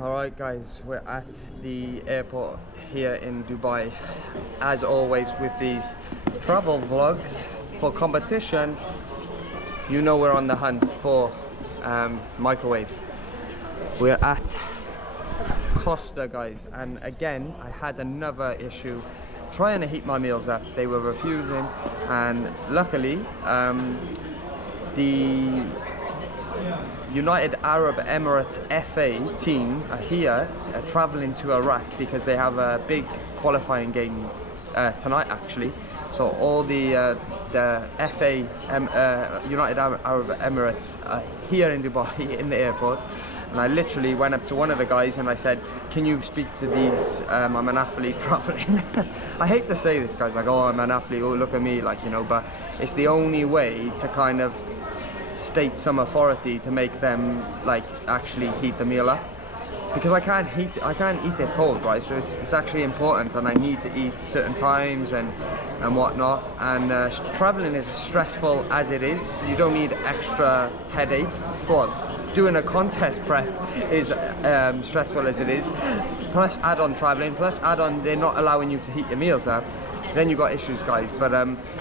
Alright guys, we're at the airport here in Dubai. As always with these travel vlogs for competition, you know we're on the hunt for microwave. We're at Costa guys, and again I had another issue trying to heat my meals up. They were refusing, and luckily the United Arab Emirates FA team are here traveling to Iraq because they have a big qualifying game tonight actually. So all the FA United Arab Emirates are here in Dubai in the airport, and I literally went up to one of the guys and I said, can you speak to these, I'm an athlete traveling. I hate to say this guys, like, oh I'm an athlete, oh look at me, like, you know, but it's the only way to kind of state some authority to make them like actually heat the meal up, because I can't eat it cold, right? So it's actually important, and I need to eat certain times and whatnot. And traveling is as stressful as it is. You don't need extra headache. But doing a contest prep is stressful as it is. Plus add on traveling, plus add on they're not allowing you to heat your meals up. Then you got issues guys. But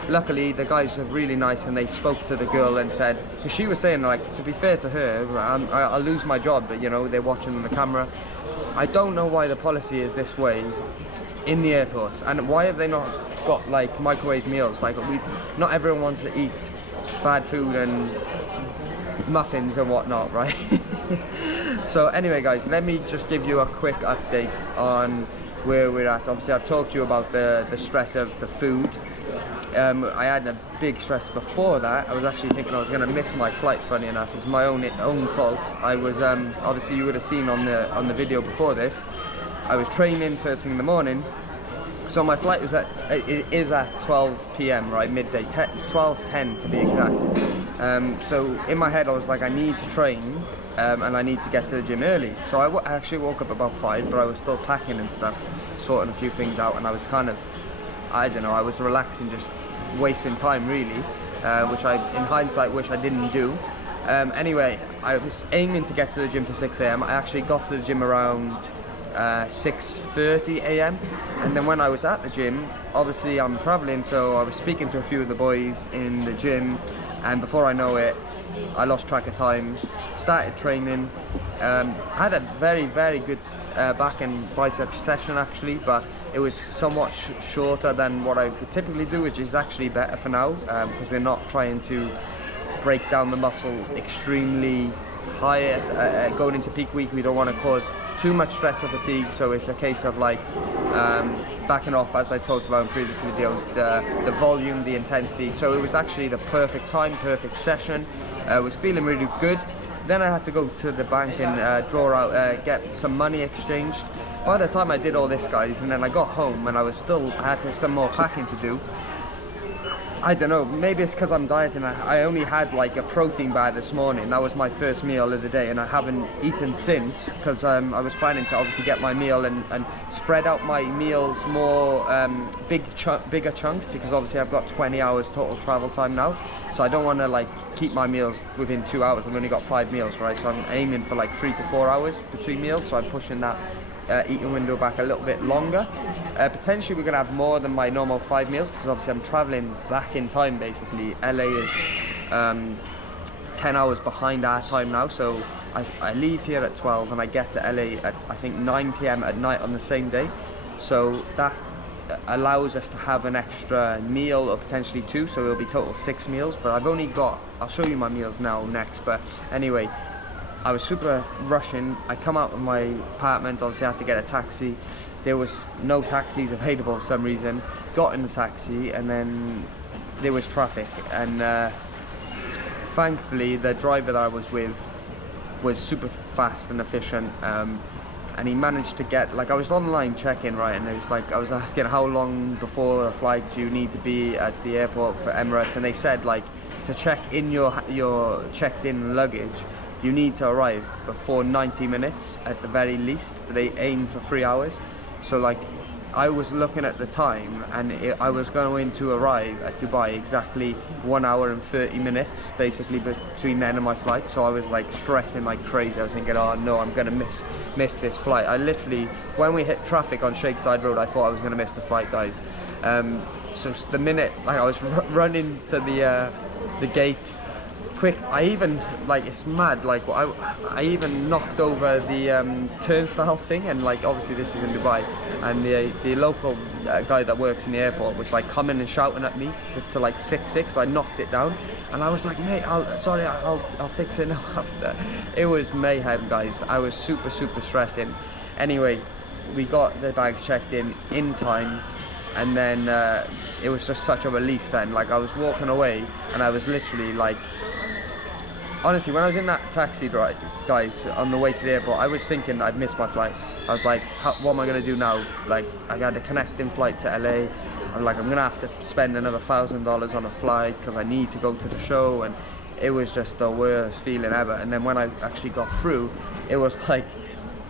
luckily the guys were really nice, and they spoke to the girl and said, because she was saying, like, to be fair to her, I'll lose my job, but you know, they're watching on the camera. I don't know why the policy is this way in the airports, and why have they not got like microwave meals? Like, not everyone wants to eat bad food and muffins and whatnot, right? So anyway guys, let me just give you a quick update on where we're at. Obviously I've talked to you about the stress of the food. I had a big stress before that. I was actually thinking I was going to miss my flight, funny enough. It's my own fault. I was obviously you would have seen on the video before this, I was training first thing in the morning, so my flight was is at 12 p.m, right, midday, 12:10 to be exact. So in my head I was like, I need to train and I need to get to the gym early. So I actually woke up about 5, but I was still packing and stuff, sorting a few things out, and I was kind of, I don't know, I was relaxing, just wasting time really, which I in hindsight wish I didn't do. Anyway, I was aiming to get to the gym for 6 a.m. I actually got to the gym around 6:30 a.m. and then when I was at the gym, obviously I'm traveling, so I was speaking to a few of the boys in the gym, and before I know it, I lost track of time, started training, had a very good back and bicep session actually, but it was somewhat shorter than what I would typically do, which is actually better for now, because we're not trying to break down the muscle extremely high going into peak week. We don't want to cause too much stress or fatigue, so it's a case of like backing off, as I talked about in previous videos, the volume, the intensity. So it was actually the perfect time, perfect session. Was feeling really good. Then I had to go to the bank and draw out, get some money exchanged. By the time I did all this, guys, and then I got home and I had some more packing to do. I don't know, maybe it's because I'm dieting. I only had like a protein bar this morning. That was my first meal of the day, and I haven't eaten since, because I was planning to obviously get my meal and spread out my meals more, bigger chunks, because obviously I've got 20 hours total travel time now, so I don't want to like keep my meals within 2 hours. I've only got 5 meals, right? So I'm aiming for like 3 to 4 hours between meals, so I'm pushing that eating window back a little bit longer. Potentially we're going to have more than my normal 5 meals, because obviously I'm traveling back in time basically. LA is 10 hours behind our time now, so I leave here at 12 and I get to LA at I think 9 p.m. at night on the same day, so that allows us to have an extra meal or potentially 2, so it'll be total 6 meals. But I've only got, I'll show you my meals now next, but anyway, I was super rushing. I come out of my apartment, obviously I had to get a taxi. There was no taxis available for some reason. Got in the taxi and then there was traffic, and thankfully the driver that I was with was super fast and efficient, and he managed to get, like, I was online checking, right, and it was like I was asking how long before a flight do you need to be at the airport for Emirates, and they said like to check in your checked in luggage you need to arrive before 90 minutes at the very least. They aim for 3 hours. So like I was looking at the time, and I was going to arrive at Dubai exactly 1 hour and 30 minutes basically between then and my flight. So I was like stressing like crazy. I was thinking, oh no, I'm gonna miss this flight. I literally, when we hit traffic on Sheikh Zayed Road, I thought I was gonna miss the flight, guys. So the minute like I was running to the gate quick, I even, like, it's mad, like I even knocked over the turnstile thing, and like obviously this is in Dubai, and the local guy that works in the airport was like coming and shouting at me to like fix it, because I knocked it down, and I was like, mate, I'll fix it now after. It was mayhem, guys. I was super stressing. Anyway, we got the bags checked in time, and then it was just such a relief then. Like I was walking away and I was literally like, honestly, when I was in that taxi drive, guys, on the way to the airport, I was thinking I'd missed my flight. I was like, what am I going to do now? Like, I had a connecting flight to LA. I'm like, I'm going to have to spend another $1,000 on a flight because I need to go to the show. And it was just the worst feeling ever. And then when I actually got through, it was like,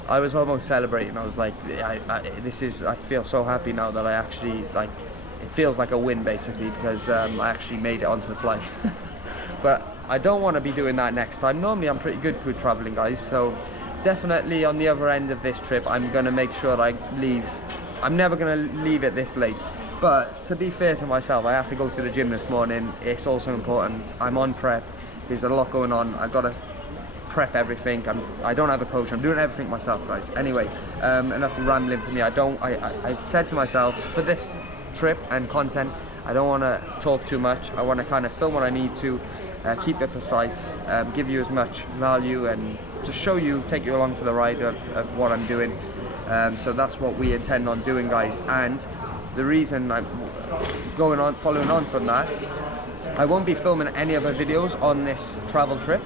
I was almost celebrating. I was like, I feel so happy now that I actually, like, it feels like a win basically, because I actually made it onto the flight. But I don't want to be doing that next time. Normally I'm pretty good with traveling, guys, so definitely on the other end of this trip I'm going to make sure I leave. I'm never going to leave it this late, but to be fair to myself, I have to go to the gym this morning. It's also important. I'm on prep. There's a lot going on. I've got to prep everything. I don't have a coach. I'm doing everything myself, guys. Anyway, enough rambling for me. I said to myself, for this trip and content, I don't want to talk too much. I want to kind of film what I need to, keep it precise, give you as much value, and just show you, take you along for the ride of what I'm doing. So that's what we intend on doing, guys. And the reason I'm following on from that, I won't be filming any other videos on this travel trip,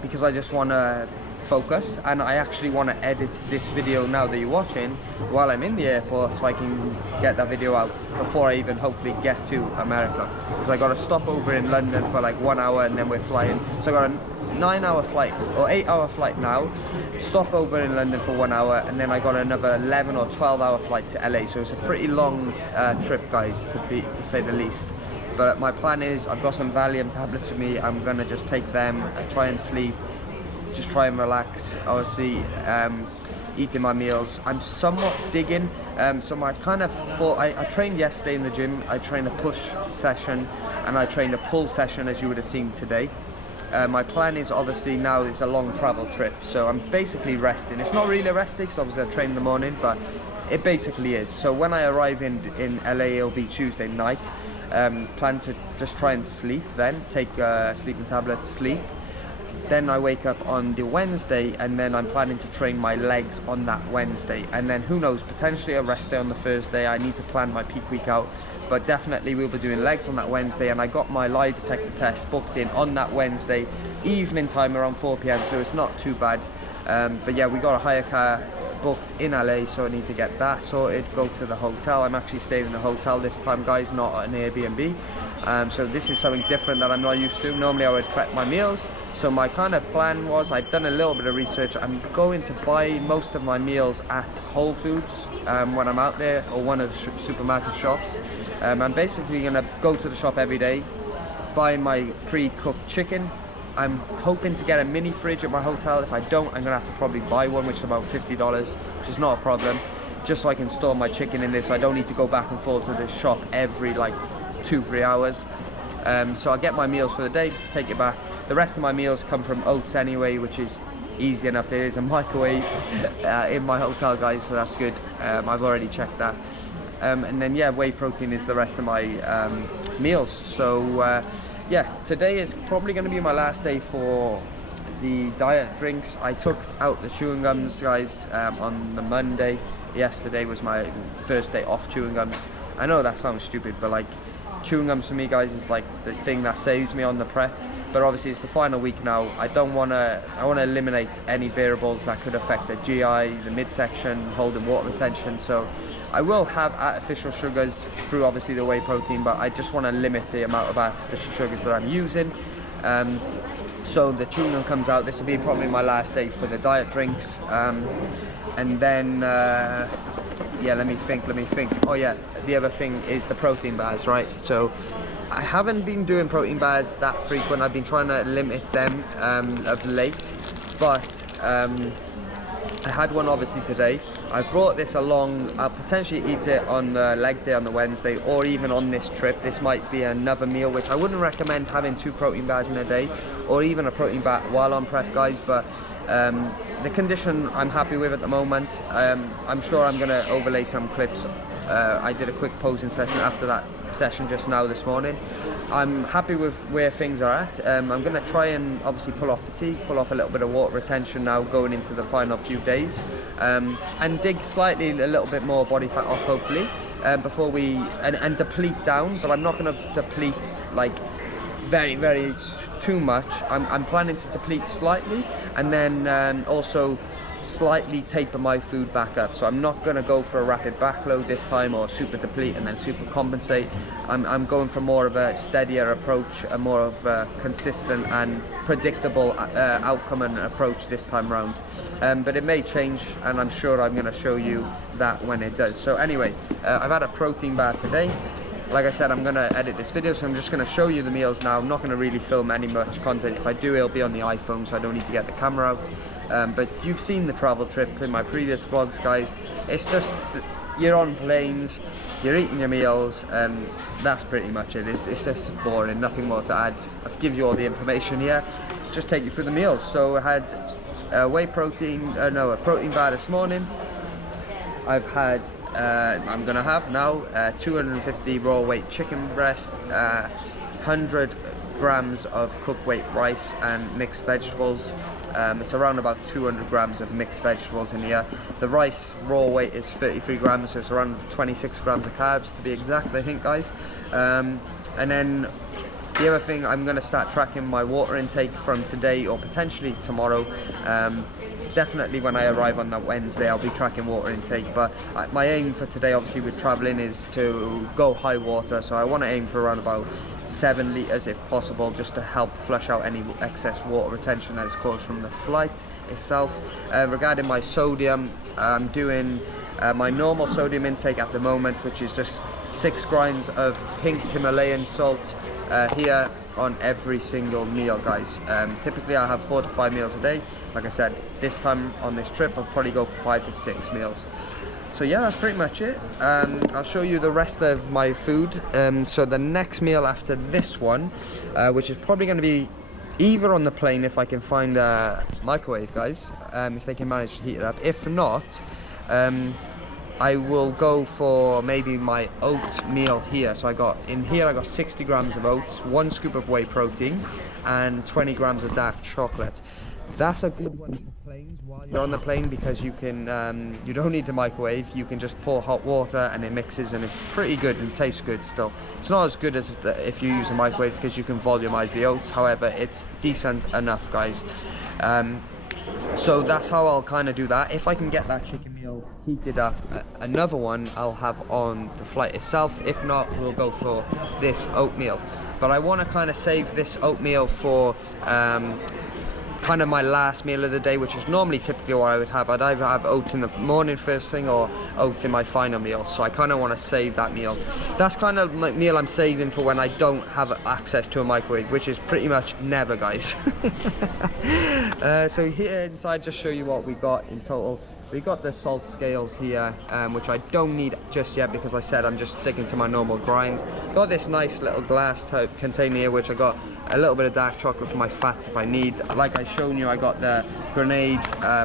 because I just want to focus, and I actually want to edit this video now that you're watching while I'm in the airport, so I can get that video out before I even hopefully get to America, because I got to stop over in London for like 1 hour and then we're flying. So I got a 9-hour flight or 8-hour flight now, stop over in London for 1 hour, and then I got another 11 or 12-hour flight to LA. So it's a pretty long trip, guys, to say the least. But my plan is, I've got some Valium tablets with me. I'm gonna just take them, try and sleep, just try and relax. Obviously, eating my meals. I'm somewhat digging, so I kind of thought, I trained yesterday in the gym. I trained a push session and I trained a pull session, as you would have seen today. my plan is obviously now it's a long travel trip, so I'm basically resting. It's not really resting because obviously I train in the morning, but it basically is. So when I arrive in LA, it'll be Tuesday night. Plan to just try and sleep, then take sleeping tablets, sleep. Then I wake up on the Wednesday, and then I'm planning to train my legs on that Wednesday, and then who knows, potentially a rest day on the Thursday. I need to plan my peak week out, but definitely we'll be doing legs on that Wednesday. And I got my lie detector test booked in on that Wednesday evening time around 4 p.m, so it's not too bad. But yeah, we got a hire car booked in LA, so I need to get that sorted, go to the hotel. I'm actually staying in a hotel this time, guys, not an Airbnb. So this is something different that I'm not used to. Normally I would prep my meals. So my kind of plan was, I've done a little bit of research. I'm going to buy most of my meals at Whole Foods when I'm out there, or one of the supermarket shops. I'm basically going to go to the shop every day, buy my pre-cooked chicken. I'm hoping to get a mini fridge at my hotel. If I don't, I'm gonna have to probably buy one, which is about $50, which is not a problem, just so I can store my chicken in this, so I don't need to go back and forth to this shop every like 2-3 hours. So I'll get my meals for the day, take it back. The rest of my meals come from oats anyway, which is easy enough. There is a microwave in my hotel, guys, so that's good. I've already checked that. And then yeah, whey protein is the rest of my meals. So yeah, today is probably going to be my last day for the diet drinks. I took out the chewing gums, guys, on the Monday. Yesterday was my first day off chewing gums. I know that sounds stupid, but like, chewing gums for me, guys, is like the thing that saves me on the prep. But obviously it's the final week now. I want to eliminate any variables that could affect the GI, the midsection, holding water retention. So I will have artificial sugars through obviously the whey protein, but I just want to limit the amount of artificial sugars that I'm using. So the chewing gum comes out. This will be probably my last day for the diet drinks. And then, yeah, let me think. Oh yeah, the other thing is the protein bars, right? So I haven't been doing protein bars that frequent. I've been trying to limit them of late, but I had one obviously today. I've brought this along. I'll potentially eat it on the leg day on the Wednesday, or even on this trip. This might be another meal, which I wouldn't recommend having 2 protein bars in a day, or even a protein bar while on prep, guys. But the condition I'm happy with at the moment. I'm sure I'm going to overlay some clips. I did a quick posing session after that session just now this morning. I'm happy with where things are at. I'm going to try and obviously pull off fatigue, pull off a little bit of water retention now going into the final few days, and dig slightly a little bit more body fat off hopefully before we and deplete down. But I'm not going to deplete like very too much. I'm planning to deplete slightly, and then also slightly taper my food back up. So I'm not going to go for a rapid backload this time, or super deplete and then super compensate. I'm going for more of a steadier approach, a more of a consistent and predictable outcome and approach this time round. But it may change, and I'm sure I'm going to show you that when it does. So anyway, I've had a protein bar today. Like I said, I'm going to edit this video, so I'm just going to show you the meals now. I'm not going to really film any much content. If I do, it'll be on the iPhone, so I don't need to get the camera out. But you've seen the travel trip in my previous vlogs, guys. It's just, you're on planes, you're eating your meals, and that's pretty much it. It's just boring, nothing more to add. I've given you all the information here, just take you through the meals. So I had a a protein bar this morning. I've had I'm gonna have now 250 raw weight chicken breast, 100 grams of cooked weight rice and mixed vegetables. It's around about 200 grams of mixed vegetables in here. The rice raw weight is 33 grams, so it's around 26 grams of carbs to be exact, I think, guys. And then the other thing, I'm going to start tracking my water intake from today or potentially tomorrow. Definitely when I arrive on that Wednesday, I'll be tracking water intake. But my aim for today, obviously with traveling, is to go high water. So I want to aim for around about 7 litres if possible, just to help flush out any excess water retention that's caused from the flight itself. Regarding my sodium, I'm doing my normal sodium intake at the moment, which is just 6 grains of pink Himalayan salt here on every single meal, guys. Typically I have 4 to 5 meals a day. Like I said, this time on this trip I'll probably go for 5 to 6 meals. So yeah, that's pretty much it. I'll show you the rest of my food. So the next meal after this one, which is probably going to be either on the plane if I can find a microwave, guys, if they can manage to heat it up. If not, I will go for maybe my oatmeal here. So I got 60 grams of oats, 1 scoop of whey protein, and 20 grams of dark chocolate. That's a good one for planes while you're on the plane, because you can you don't need to microwave. You can just pour hot water and it mixes, and it's pretty good and tastes good still. It's not as good as if you use a microwave, because you can volumize the oats. However, it's decent enough, guys. So that's how I'll kind of do that. If I can get that chicken meal heated up, another one I'll have on the flight itself. If not, we'll go for this oatmeal. But I want to kind of save this oatmeal for kind of my last meal of the day, which is normally typically what I would have. I'd either have oats in the morning first thing, or oats in my final meal. So I kind of want to save that meal. That's kind of my meal I'm saving for when I don't have access to a microwave, which is pretty much never, guys. So here inside, just show you what we got in total. We got the salt scales here, which I don't need just yet, because I said I'm just sticking to my normal grinds. Got this nice little glass type container here, which I got a little bit of dark chocolate for my fats if I need. Like I shown you, I got the Grenade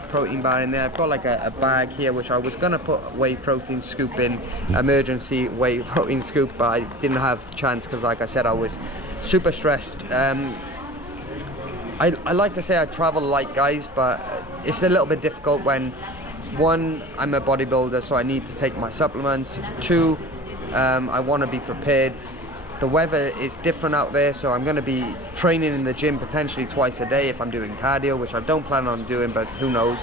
protein bar in there. I've got like a bag here, which I was gonna put whey protein scoop in, emergency whey protein scoop, but I didn't have a chance because, like I said, I was super stressed. I like to say I travel light, guys, but it's a little bit difficult when, one, I'm a bodybuilder, so I need to take my supplements. Two, I want to be prepared. The weather is different out there, so I'm going to be training in the gym potentially twice a day if I'm doing cardio, which I don't plan on doing, but who knows.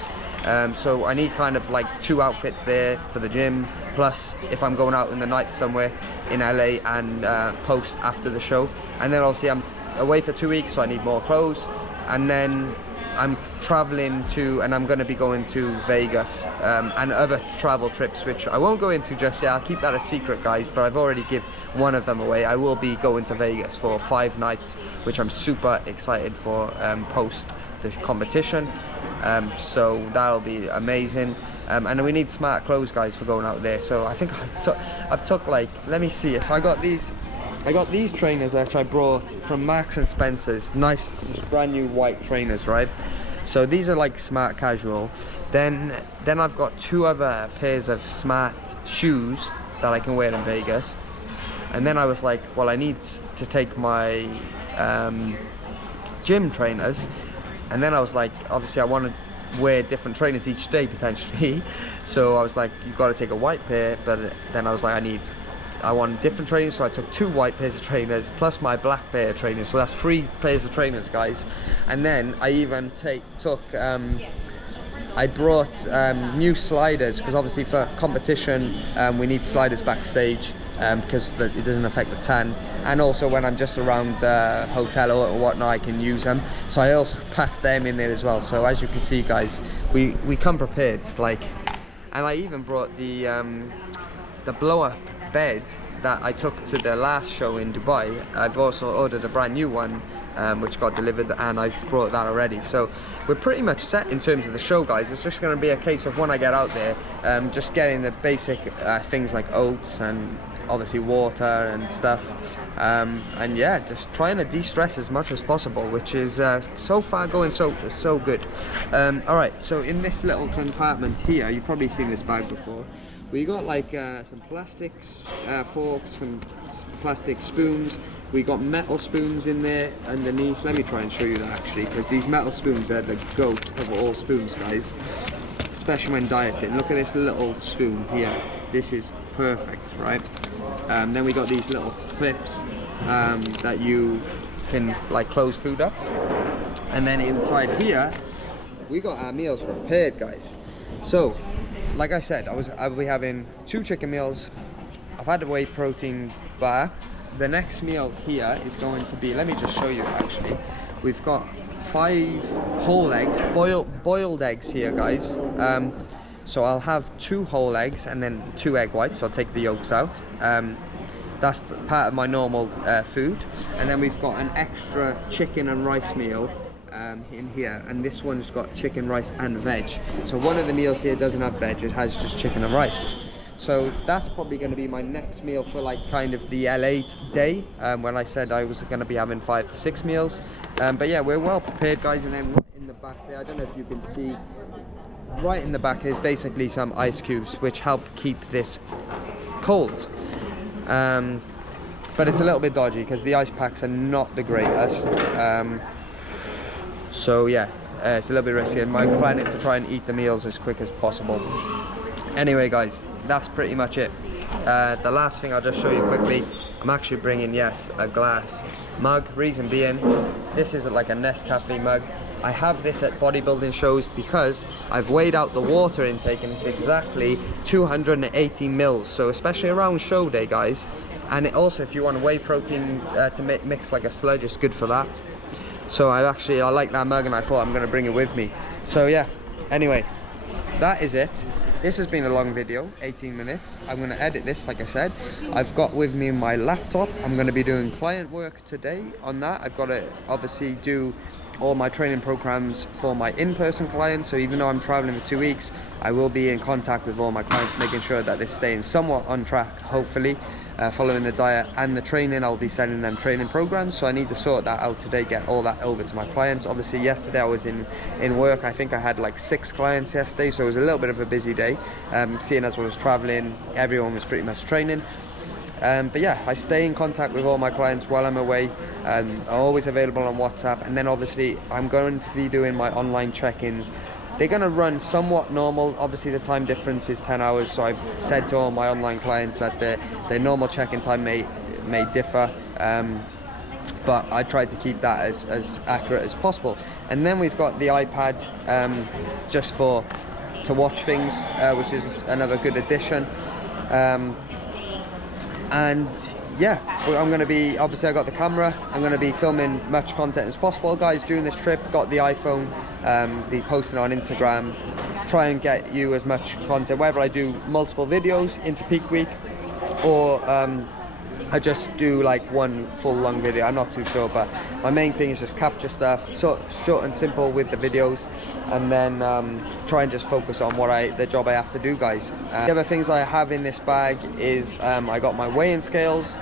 So I need kind of like 2 outfits there for the gym, plus if I'm going out in the night somewhere in LA and post after the show. And then obviously I'm away for 2 weeks, so I need more clothes. And then I'm traveling to, and I'm going to be going to Vegas and other travel trips, which I won't go into just yet. I'll keep that a secret, guys, but I've already give one of them away. I will be going to Vegas for 5 nights, which I'm super excited for post the competition. So that'll be amazing. And we need smart clothes, guys, for going out there. So I think I've took like, let me see. So I got these trainers that I brought from Marks and Spencer's. Nice, brand new white trainers, right? So these are like smart casual. Then I've got 2 other pairs of smart shoes that I can wear in Vegas. And then I was like, well, I need to take my gym trainers. And then I was like, obviously I want to wear different trainers each day potentially. So I was like, you've got to take a white pair. But then I was like, I want different trainers, so I took 2 white pairs of trainers plus my black pair of trainers, so that's 3 pairs of trainers, guys. And then I even I brought new sliders, because obviously for competition we need sliders backstage, because it doesn't affect the tan, and also when I'm just around the hotel or whatnot I can use them. So I also packed them in there as well. So as you can see, guys, we come prepared. Like, and I even brought the blow-up bed that I took to the last show in Dubai. I've also ordered a brand new one, which got delivered, and I've brought that already. So we're pretty much set in terms of the show, guys. It's just going to be a case of when I get out there, just getting the basic things like oats and obviously water and stuff, and yeah, just trying to de-stress as much as possible, which is so far going so good. All right, so in this little compartment here, you've probably seen this bag before. We got like some plastics, forks, some plastic spoons. We got metal spoons in there underneath. Let me try and show you that actually, because these metal spoons are the goat of all spoons, guys, especially when dieting. Look at this little spoon here. This is perfect, right? Then we got these little clips that you can like close food up. And then inside here, we got our meals prepared, guys. So, like I said, I'll be having 2 chicken meals. I've had a whey protein bar. The next meal here is going to be, let me just show you actually. We've got 5 whole eggs, boiled eggs here, guys. So I'll have 2 whole eggs and then 2 egg whites. So I'll take the yolks out. That's part of my normal food. And then we've got an extra chicken and rice meal in here, and this one's got chicken, rice and veg. So one of the meals here doesn't have veg, it has just chicken and rice. So that's probably going to be my next meal for like kind of the LA day, when I said I was going to be having 5 to 6 meals. But yeah, we're well prepared, guys. And then right in the back there, I don't know if you can see, right in the back is basically some ice cubes which help keep this cold. But it's a little bit dodgy because the ice packs are not the greatest. So yeah, it's a little bit risky, and my plan is to try and eat the meals as quick as possible. Anyway guys, that's pretty much it. The last thing I'll just show you quickly, I'm actually bringing, yes, a glass mug. Reason being, this is like a Nescafe mug. I have this at bodybuilding shows because I've weighed out the water intake and it's exactly 280 mils. So especially around show day, guys. And it also, if you want whey protein to mix like a sludge, it's good for that. So I like that mug, and I thought I'm going to bring it with me. So yeah, anyway, that is it. This has been a long video, 18 minutes. I'm going to edit this, like I said. I've got with me my laptop. I'm going to be doing client work today on that. I've got to obviously do all my training programs for my in-person clients. So even though I'm traveling for 2 weeks, I will be in contact with all my clients, making sure that they're staying somewhat on track, hopefully. Following the diet and the training, I'll be sending them training programs, so I need to sort that out today, get all that over to my clients. Obviously yesterday I was in work. I think I had like 6 clients yesterday, so it was a little bit of a busy day. Seeing as I was traveling, everyone was pretty much training. But yeah, I stay in contact with all my clients while I'm away. I'm always available on WhatsApp, and then obviously I'm going to be doing my online check-ins. They're going to run somewhat normal. Obviously the time difference is 10 hours, so I've said to all my online clients that their normal check-in time may differ, but I try to keep that as accurate as possible. And then we've got the iPad just to watch things, which is another good addition. And yeah, I'm going to be, obviously I got the camera, I'm going to be filming much content as possible, guys, during this trip. Got the iPhone, be posting on Instagram, try and get you as much content, whether I do multiple videos into peak week, or I just do like one full long video. I'm not too sure, but my main thing is just capture stuff, so short and simple with the videos, and then try and just focus on the job I have to do, guys. The other things I have in this bag is I got my weighing scales,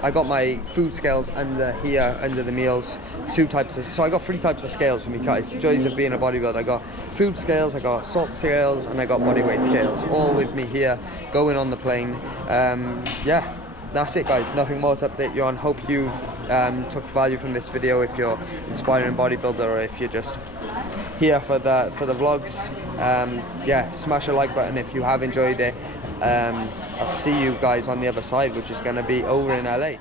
I got my food scales under the meals, so I got 3 types of scales for me, guys. Joys of being a bodybuilder. I got food scales, I got salt scales, and I got body weight scales, all with me here going on the plane. Yeah, that's it, guys. Nothing more to update you on. Hope you've took value from this video, if you're inspiring bodybuilder or if you're just here for the vlogs. Yeah, smash a like button if you have enjoyed it. I'll see you guys on the other side, which is going to be over in LA.